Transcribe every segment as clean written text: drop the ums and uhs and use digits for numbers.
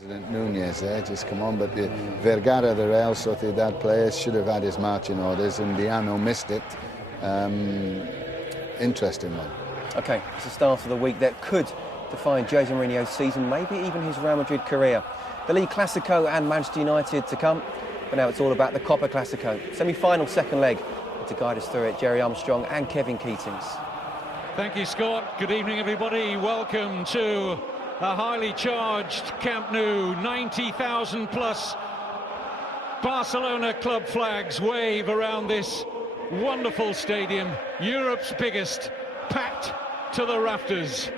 President Nunez there, just come on, but the Vergara, the Real Sociedad players, should have had his marching orders, and Diano missed it. Interesting one. Okay, it's the start of the week that could define Jose Mourinho's season, maybe even his Real Madrid career. The League Clasico and Manchester United to come, but now it's all about the Copa Clasico. Semi-final second leg. And to guide us through it, Jerry Armstrong and Kevin Keatings. Thank you, Scott. Good evening, everybody. Welcome to a highly charged Camp Nou. 90,000 plus Barcelona club flags wave around this wonderful stadium, Europe's biggest, packed to the rafters.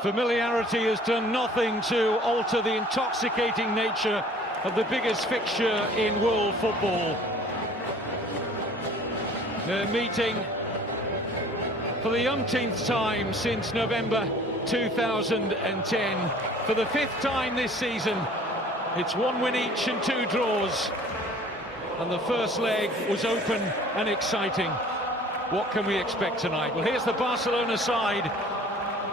Familiarity has done nothing to alter the intoxicating nature of the biggest fixture in world football. They're meeting for the umpteenth time since November 2010. For the fifth time this season, it's 1 win each and 2 draws. And the first leg was open and exciting. What can we expect tonight? Well, here's the Barcelona side.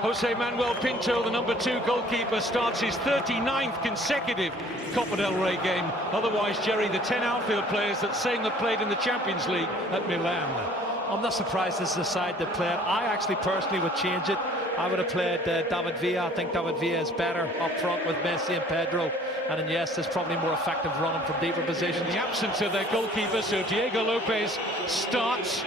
Jose Manuel Pinto, the number 2 goalkeeper, starts his 39th consecutive Copa del Rey game. Otherwise, Jerry, the 10 outfield players that same that played in the Champions League at Milan. I'm not surprised this is the side that played. I actually personally would change it. I would have played David Villa. I think David Villa is better up front with Messi and Pedro. And Iniesta is probably more effective running from deeper positions. In the absence of their goalkeeper, so Diego Lopez starts.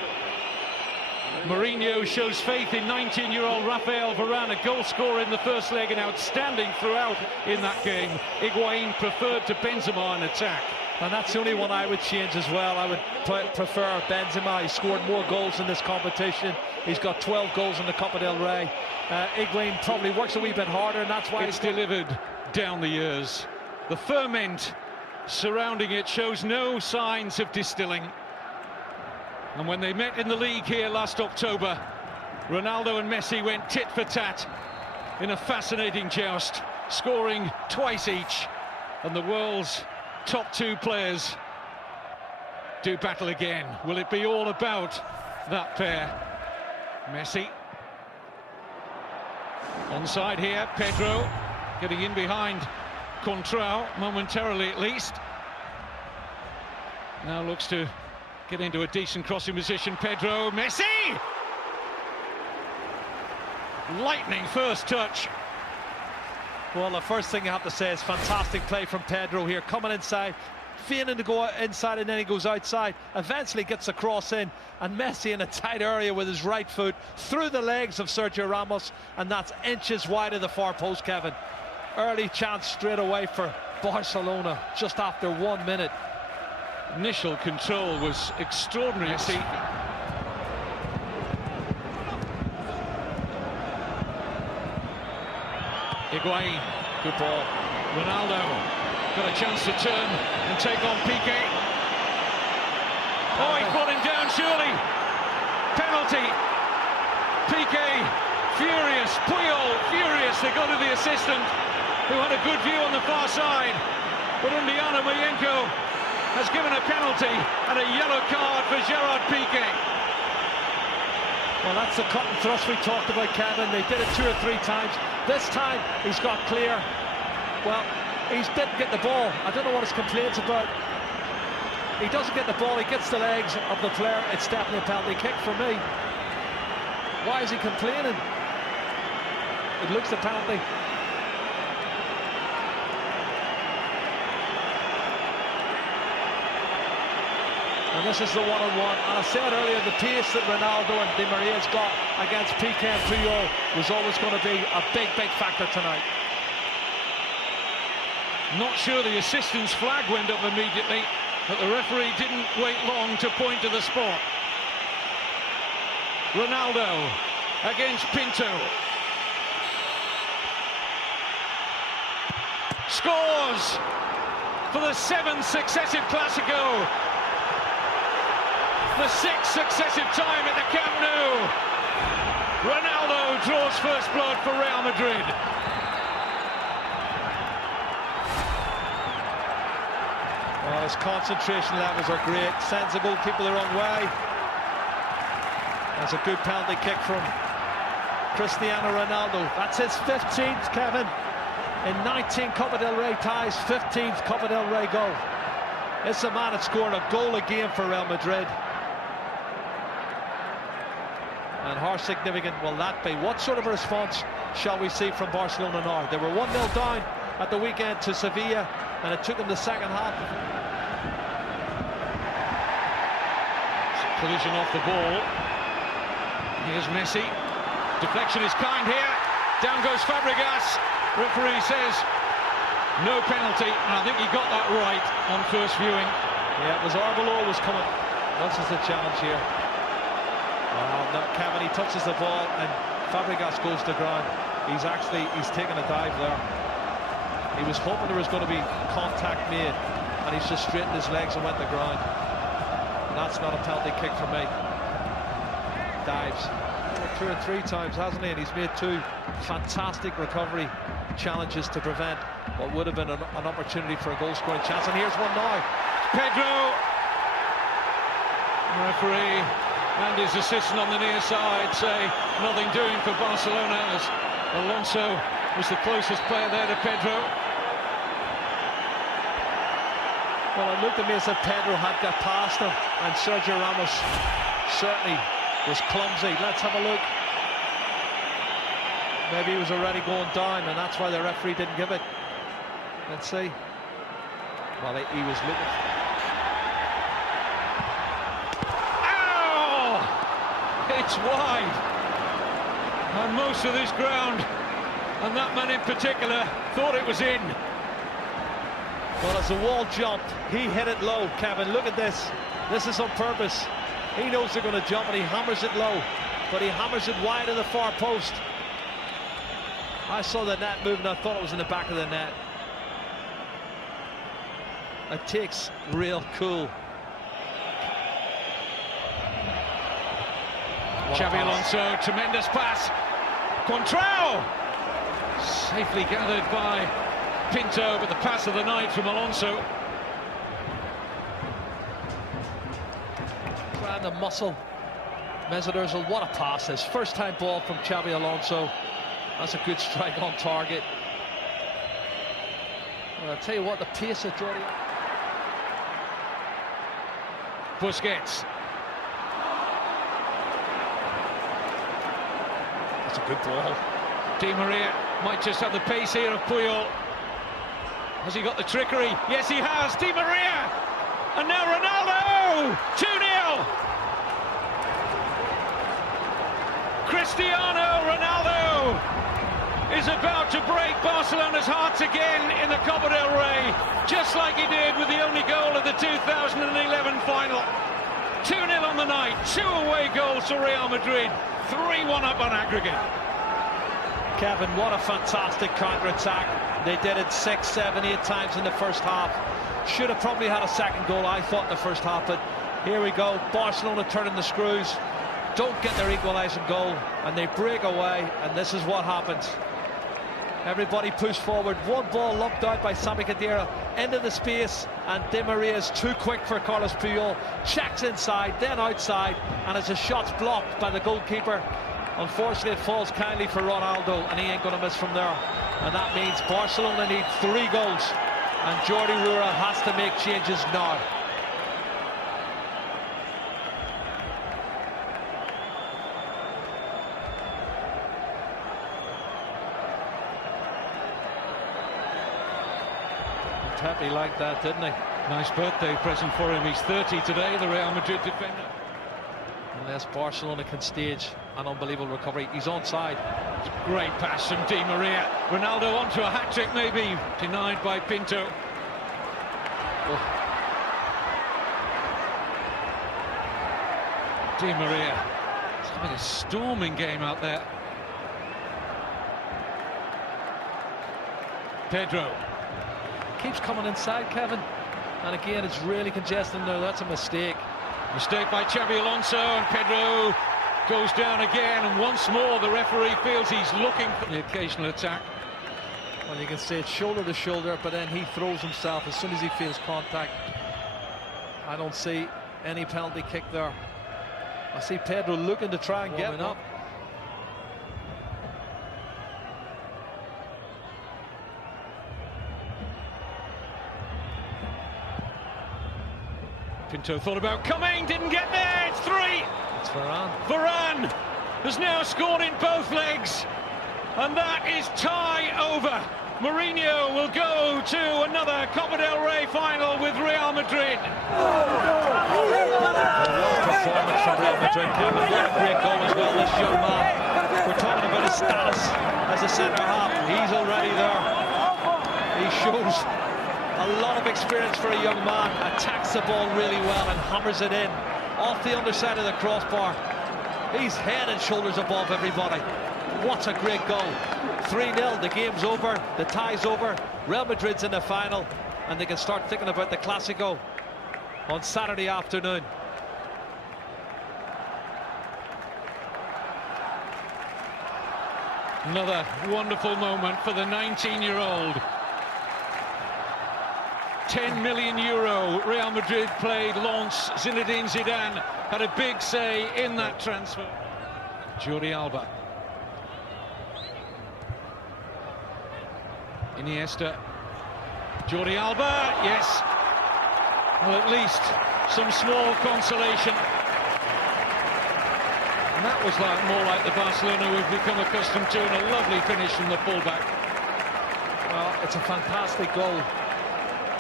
Mourinho shows faith in 19-year-old Rafael Varane, a goal scorer in the first leg and outstanding throughout in that game. Higuain preferred to Benzema in attack. And that's the only one I would change as well. I would prefer Benzema. He scored more goals in this competition. He's got 12 goals in the Copa del Rey. Higuain probably works a wee bit harder, and that's why it's delivered down the years. The ferment surrounding it shows no signs of distilling. And when they met in the league here last October, Ronaldo and Messi went tit for tat in a fascinating joust, scoring twice each. And the world's top 2 players do battle again. Will it be all about that pair? Messi. Onside here, Pedro getting in behind Contrao, momentarily at least. Now looks to get into a decent crossing position. Pedro, Messi! Lightning first touch. Well, the first thing you have to say is fantastic play from Pedro here, coming inside, feigning to go inside, and then he goes outside, eventually gets the cross in, and Messi in a tight area with his right foot through the legs of Sergio Ramos, and that's inches wide of the far post, Kevin. Early chance straight away for Barcelona just after 1 minute. Initial control was extraordinary. See, Higuain, good ball. Ronaldo got a chance to turn and take on Piqué. Oh, he put him down, surely. Penalty. Piqué furious. Puyol furious. They go to the assistant, who had a good view on the far side. But Undiano Mayenko has given a penalty and a yellow card for Gerard Piqué. Well, that's the cut and thrust we talked about, Kevin. They did it 2 or 3 times. This time he's got clear. Well, he didn't get the ball. I don't know what his complaints about. He doesn't get the ball, he gets the legs of the player. It's definitely a penalty kick for me. Why is he complaining? It looks a penalty. And this is the one-on-one. And I said earlier, the pace that Ronaldo and Di Maria's got against Piqué and Puyol was always going to be a big, big factor tonight. Not sure the assistant's flag went up immediately, but the referee didn't wait long to point to the spot. Ronaldo against Pinto. Scores for the 7th successive Clasico. The 6th successive time at the Camp Nou. Ronaldo draws first blood for Real Madrid. Well, his concentration levels are great. Sends the goalkeeper the wrong way. That's a good penalty kick from Cristiano Ronaldo. That's his 15th, Kevin. in 19 Copa del Rey ties, 15th Copa del Rey goal. It's a man that's scoring a goal a game for Real Madrid. And how significant will that be? What sort of a response shall we see from Barcelona now? They were 1-0 down at the weekend to Sevilla, and it took them the second half. Collision off the ball. Here's Messi. Deflection is kind here. Down goes Fabregas. Referee says no penalty, and I think he got that right on first viewing. Yeah, it was Arbeloa was coming. This is the challenge here. Well, Kevin, he touches the ball and Fabregas goes to ground. He's taken a dive there. He was hoping there was going to be contact made, and he's just straightened his legs and went to ground. And that's not a penalty kick for me. Dives 2 or 3 times, hasn't he? And he's made 2 fantastic recovery challenges to prevent what would have been an opportunity for a goal-scoring chance. And here's one now. Pedro. Referee and his assistant on the near side say nothing doing for Barcelona, as Alonso was the closest player there to Pedro. Well, it looked to me as if Pedro had got past him, and Sergio Ramos certainly was clumsy. Let's have a look. Maybe he was already going down, and that's why the referee didn't give it. Let's see. Well, he was looking. Ow! It's wide. And most of this ground, and that man in particular, thought it was in. Well, as the wall jumped, he hit it low, Kevin. Look at this. This is on purpose. He knows they're going to jump, and he hammers it low. But he hammers it wide of the far post. I saw the net moving. I thought it was in the back of the net. It takes real cool. Xabi Alonso, tremendous pass. Contrao! Safely gathered by Pinto, but the pass of the night from Alonso. Trying to muscle Mesut Ozil. What a pass this. First time ball from Xabi Alonso. That's a good strike on target. Well, I'll tell you what, the pace of Jordi. Busquets. That's a good ball. Di Maria might just have the pace here of Puyol. Has he got the trickery? Yes, he has. Di Maria! And now Ronaldo! 2-0! Cristiano Ronaldo is about to break Barcelona's hearts again in the Copa del Rey, just like he did with the only goal of the 2011 final. 2-0 on the night, 2 away goals for Real Madrid, 3-1 up on aggregate. Kevin, what a fantastic counter-attack. They did it 6, 7, 8 times in the first half. Should have probably had a second goal, I thought, in the first half, but here we go. Barcelona turning the screws, don't get their equalising goal, and they break away, and this is what happens. Everybody pushed forward. One ball lumped out by Sami Khedira into the space, and Di Maria is too quick for Carlos Puyol. Checks inside, then outside, and as the shot's blocked by the goalkeeper, unfortunately it falls kindly for Ronaldo, and he ain't going to miss from there. And that means Barcelona need 3 goals, and Jordi Rura has to make changes now. Happy like that, didn't he? Nice birthday present for him. He's 30 today, the Real Madrid defender. Unless Barcelona can stage an unbelievable recovery. He's onside. Great pass from Di Maria. Ronaldo onto a hat-trick maybe. Denied by Pinto. Oh. Di Maria. It's having a storming game out there. Pedro. Keeps coming inside, Kevin, and again it's really congested now. That's a mistake. Mistake by Xabi Alonso, and Pedro goes down again, and once more the referee feels he's looking for the occasional attack. Well, you can see it's shoulder to shoulder, but then he throws himself as soon as he feels contact. I don't see any penalty kick there. I see Pedro looking to try and get up. Pinto thought about coming, didn't get there. It's 3. It's Varane. Varane has now scored in both legs, and that is tie over. Mourinho will go to another Copa del Rey final with Real Madrid. Performance from Real Madrid. What a great goal as well, this young man. We're talking about his status as a centre-half. He's already there. He shows a lot of experience for a young man. Attacks the ball really well and hammers it in off the underside of the crossbar. He's head and shoulders above everybody. What a great goal. 3-0, the game's over, the tie's over. Real Madrid's in the final, and they can start thinking about the Clásico on Saturday afternoon. Another wonderful moment for the 19-year-old. 10 million euro Real Madrid played Lens. Zinedine Zidane had a big say in that transfer. Jordi Alba. Iniesta. Jordi Alba, yes. Well, at least some small consolation. And that was more like the Barcelona we've become accustomed to, and a lovely finish from the fullback. Well, it's a fantastic goal.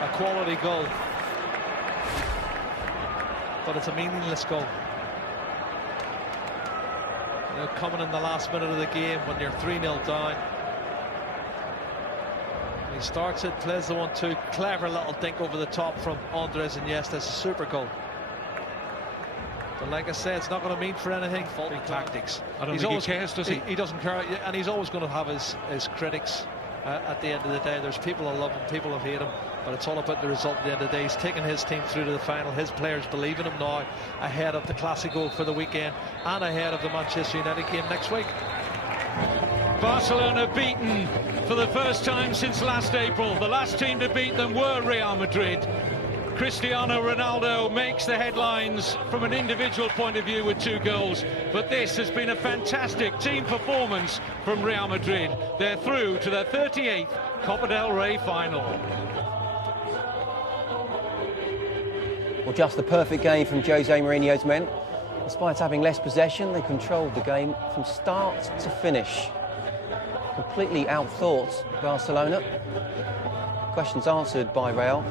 A quality goal, but it's a meaningless goal. You know, coming in the last minute of the game when you're 3-0 down. He starts it, plays the 1-2, clever little dink over the top from Andres Iniesta. It's a super goal. But like I said, it's not going to mean for anything. Faulty tactics. I don't think he cares, does he? He doesn't care, and he's always going to have his critics. At the end of the day, there's people who love him, people who hate him, but it's all about the result at the end of the day. He's taken his team through to the final. His players believe in him now, ahead of the Clásico for the weekend and ahead of the Manchester United game next week. Barcelona beaten for the first time since last April. The last team to beat them were Real Madrid. Cristiano Ronaldo makes the headlines from an individual point of view with 2 goals, but this has been a fantastic team performance from Real Madrid. They're through to their 38th Copa del Rey final. Well, just the perfect game from Jose Mourinho's men. Despite having less possession, they controlled the game from start to finish. Completely outthought Barcelona. Questions answered by Real.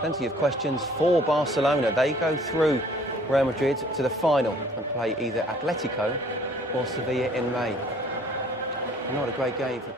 Plenty of questions for Barcelona. They go through Real Madrid to the final and play either Atletico or Sevilla in May. Not a great game for